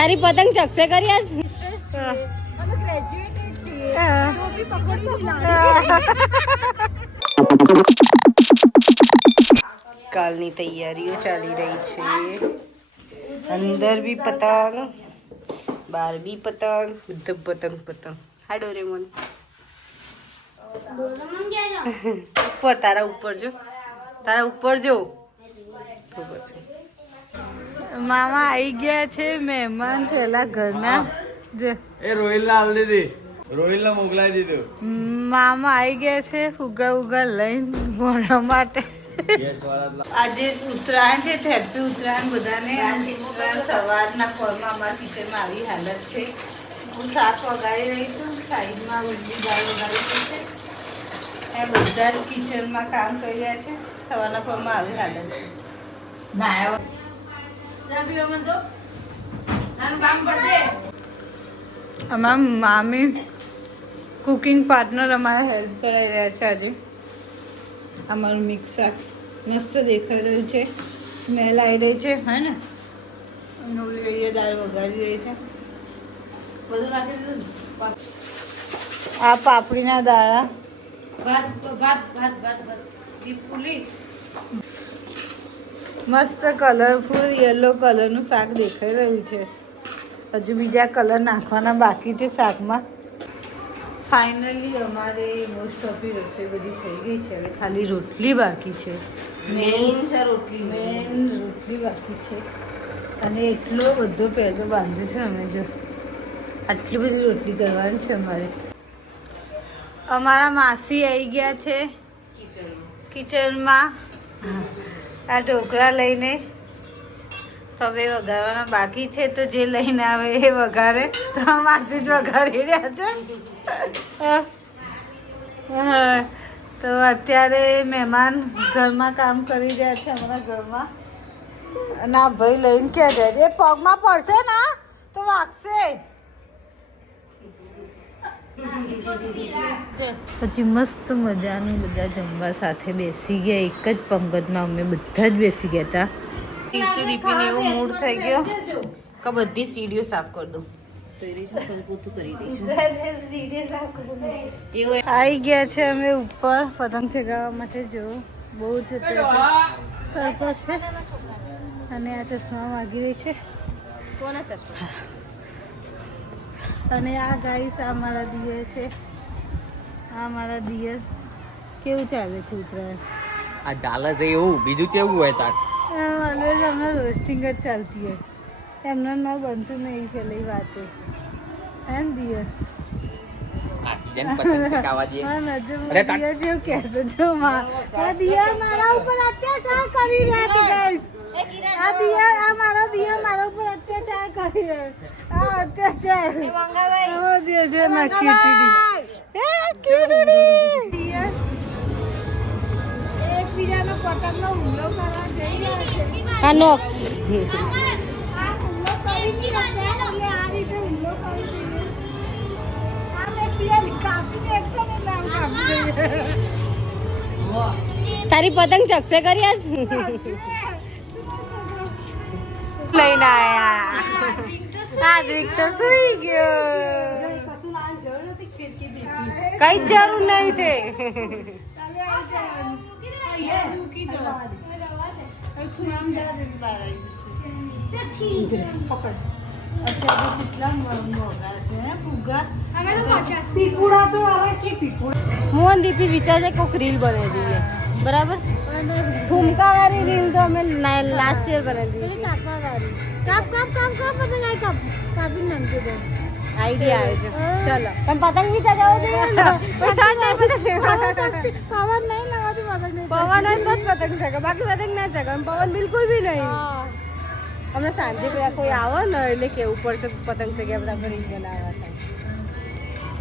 તારી પતંગ ચકશે કરી આજ અમે ગ્રેજ્યુએટેડ છીએ તો બી પકડી કાલની તૈયારીઓ ચાલી રહી છે અંદર બી પતંગ બહાર બી પતંગ બધું પતંગ પતંગ હા ડોરેમોન ઉપર તારા ઉપર જો તો પછી મામા આવી ગયા છે મહેમાન પેલા ઘરના જો એ રોહિલને આલ દીધી રોહિલને મોકલાવી દીધું મામા આવી ગયા છે ઉગા લઈને ભણવા માટે આજે ઉત્તરાયણ છે હેપી ઉત્તરાયણ બધાને ઉત્તરાયણ સવારના ફોરમાં અમારા કિચનમાં આવી હાલત છે હું શાક વગાડી રહી છું સાઈડમાં ઊંધી દાળ વગાડી છે એ બધા જ કિચનમાં કામ કરી રહ્યા છે સવારના ફોરમાં આવી હાલત છે અમારા મામી કુકિંગ પાર્ટનર અમારે હેલ્પ કરાવી રહ્યા છે આજે અમારું મિક્સ શાક મસ્ત દેખાઈ રહ્યું છે સ્મેલ આવી રહી છે હે ને અને ઓલી દાળ વઘારી રહી છે બધું નાખી દીધું આ પાપડીના દાણા મસ્ત કલરફુલ યલો કલરનું શાક દેખાઈ રહ્યું છે હજુ બીજા કલર નાખવાના બાકી છે શાકમાં ફાઇનલી અમારે મોસ્ટ ઓફની રસોઈ બધી થઈ ગઈ છે હવે ખાલી રોટલી બાકી છે મેઇન રોટલી બાકી છે અને એટલો બધો પહેલો બાંધે છે અમે જો આટલી બધી રોટલી કરવાની છે અમારે અમારા માસી આવી ગયા છે કિચનમાં આ ઢોકળા લઈને તો હવે વઘારવાના બાકી છે તો જે લઈને આવે એ વઘારે તો માસી જ વઘારી રહ્યા છે તો અત્યારે મહેમાન ઘરમાં કામ કરી રહ્યા છે અમારા ઘરમાં અને આ ભાઈ લઈને ક્યાં જાય છે એ પગમાં પડશે ને તો વાગશે પછી મસ્ત મજાનું બધા જમવા સાથે બેસી ગયા એક જ પંગતમાં અમે બધા જ બેસી ગયા હતા ટીસુ દીપીને એવો મૂડ થઈ ગયો કે બધી સીડીઓ સાફ કરી દઉં આવી ગયા છે અમે ઉપર પતંગ ચગાવવા માટે જો બહુ જ તડકો છે અને આ ચશ્મા વાગી રહી છે કોના ચશ્મા અને આ ગાઈસ આ મારા દિયર છે આ મારા દિયર કેવું ચાલે છે ઉત્તરાયણ આ ચાલે છે એવું બીજું કેવું હોય તાર ઓલવેઝ હમણાં રોસ્ટિંગ જ ચાલતી હોય એમને ન બનતું નહીં પેલી વાતે હે ને દિયર મારા ઉપર અત્યાચાર કરી રહ્યા છે ગાઈસ આ દિયર આ મારા દિયર મારા ઉપર અત્યાચાર કરી રહ્યા આ અત્યાચાર દિયર જો ના ક્યુટી એકબીજાનો પતંગનો હુમલો કરવા જઈ રહ્યા છે આ નોક્સ તારી પતંગ ચકશે કરી આજ લઈને આયા આ દીક તો સુઈ ગયો કઈ જરૂર નહીં તે મોહન દીપી વિચાર છે કોઈક રીલ બનાવી દઈએ બરાબર ઠુમકા વાળી રીલ તો અમે લાસ્ટ યર બનાવી દીધી આઈડિયા આવે છે ચલો પણ પતંગ બી ચગાવો જોઈએ પવન હોય તો જ પતંગ ચગાવે બાકી પતંગ ના ચગાવે પવન બિલકુલ બી નહીં હમણાં સાંજે કોઈ આવે ને એટલે કેવું પડશે પતંગ ચગ્યા બધા રીલ બનાવવા થાય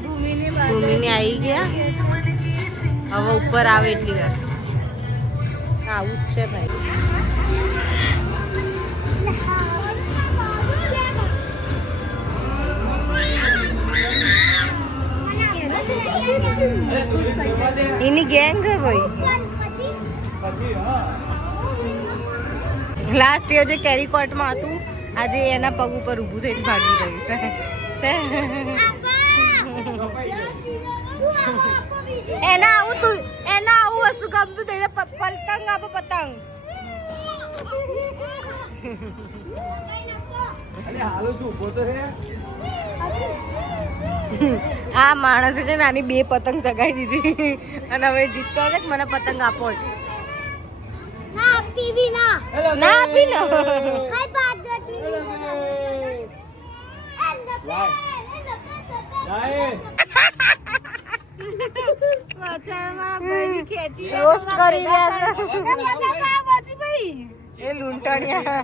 ભૂમિને આવી ગયા હવે ઉપર આવે એટલી વાર આવું જ છે ભાઈ એની ગેંગ છે ભાઈ લાસ્ટ યર જે કેરી કોર્ટમાં હતું આજે એના પગ ઉપર ઊભું થઈને ભાગી રહ્યું છે એના આવું વસ્તુ ગમતું થઈને પતંગ આપો પતંગ આ માણસે છે નાની 2 પતંગ ચગાવી દીધી અને હવે જીતતો છે કે મને પતંગ આપો જ ના આપી ના રોસ્ટ કરી રહ્યા છે એ લૂંટણિયા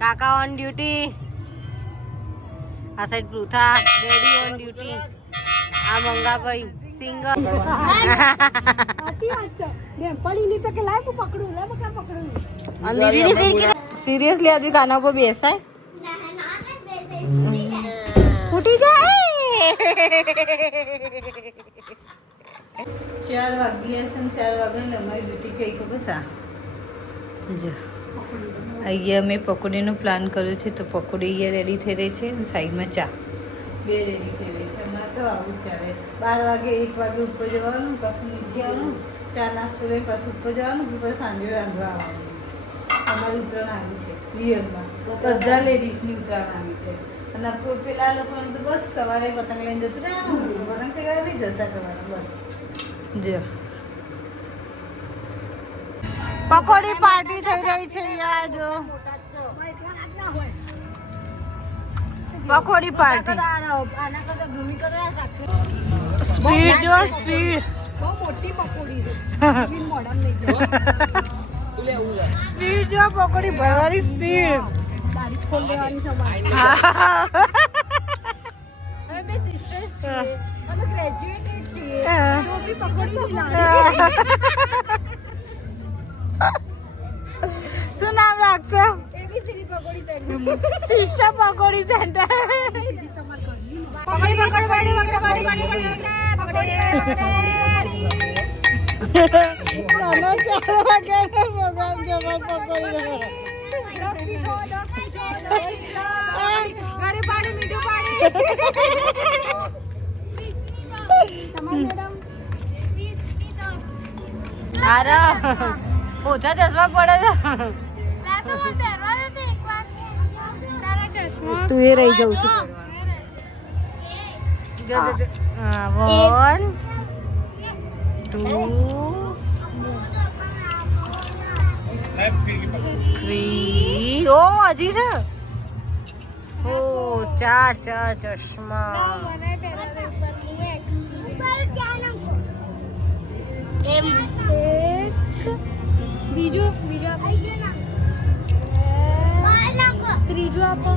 કાકા ઓન ડ્યુટી આ side Pritha daddy on duty આ મંગાભાઈ સિંગર સિરિયસલી આજે કાના પર બેસાય ફૂટી જાય 4 વાગ્યા છે ને 4 વાગ્યા અમારી બેટી કઈ ખબર સા જો અહીંયા મેં પકોડીનો પ્લાન કર્યો છે તો પકોડી અહીંયા રેડી થઈ રહી છે અને સાઈડમાં ચા 2 રેડી થઈ રહી છે અમારે તો આવું જ ચાલે 12 વાગે 1 વાગે ઉપર જવાનું પાછું નીચે આવવાનું ચા નાસ્તો લઈ પાછું ઉપર જવાનું પછી સાંજે રાંધવા આવવાનું અમારી ઉત્તરાયણ આવી છે રિયલમાં બધા લેડીઝની ઉત્તરાયણ આવી છે અને પેલા લોકોને તો બસ સવારે પતંગ લઈને જતું રહેવાનું પતંગ ચગાવી જલસા કરવાના બસ જો પકોડી પાર્ટી થઈ રહી છે યાર જો પકોડી પાર્ટી સ્પીડ જો સ્પીડ બહુ મોટી પકોડી સ્પીડ જો પકોડી ભરવાની સ્પીડ બારી ખોલ દેવાની સમાય હવે બે સિસ્ટર્સ છીએ અમે ગ્રેજ્યુએટેડ છીએ તો બી પકોડી લાવી શું નામ રાખશો એબીસીડી પકોડી સેન્ટર સિસ્ટર પકોડી સેન્ટર પકોડી નાનો 4 વાગ્યાનો પ્રોગ્રામ છે પકોડી ઘરે પાણી મીઠું પાણી અરે ઓછા ચશ્મા પડે છે તું એ રહી જાઉં છું 1 2 3 ઓ હજી છે 4 ચશ્મા બીજું ત્રીજું આપો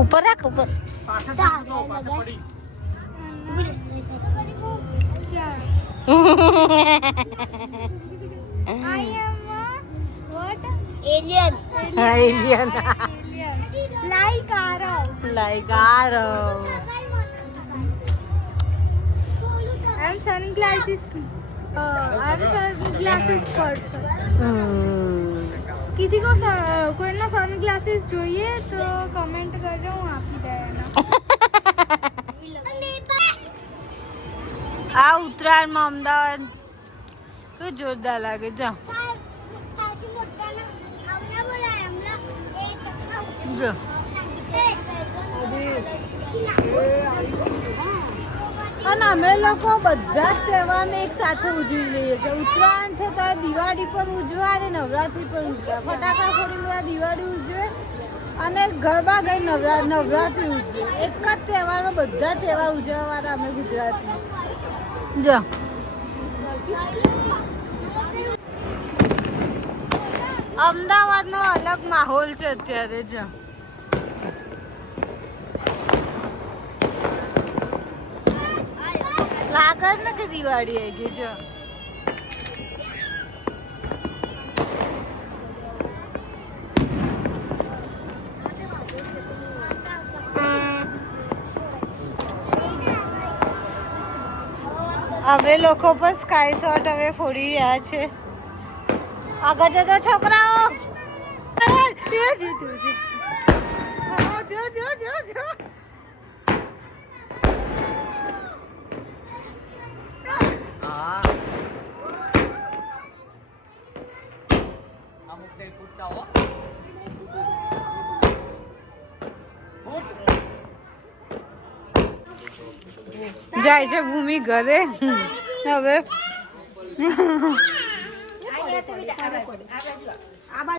ઉપર રાખ ઉપર Alien. Like Arav. I'm sunglasses person. किसी को कोई ना सनग्लासेस चाहिए तो कमेंट करજો હું આપી દેવાના આ ઉત્તરાયણમાં અમદાવાદ તો જોરદાર લાગે જો અને અમે લોકો બધા જ તહેવારને એક સાથે ઉજવી લઈએ છીએ ઉત્તરાયણ છે તો દિવાળી પણ ઉજવા અને નવરાત્રી પણ ઉજવા ફટાકડા ફોડીને દિવાળી ઉજવે અને ગરબા ગઈ નવરાત્રી ઉજવે એક જ તહેવારમાં બધા તહેવાર ઉજવવાના અમે ગુજરાતી જો અમદાવાદનો અલગ માહોલ છે અત્યારે જો લાગે ને કે દિવાળી આવી ગઈ છે. અમે લોકો પણ સ્કાય શોટ હવે ફોડી રહ્યા છે. આગળ જતો છોકરાઓ. જાય છે ભૂમિ ઘરે હવે.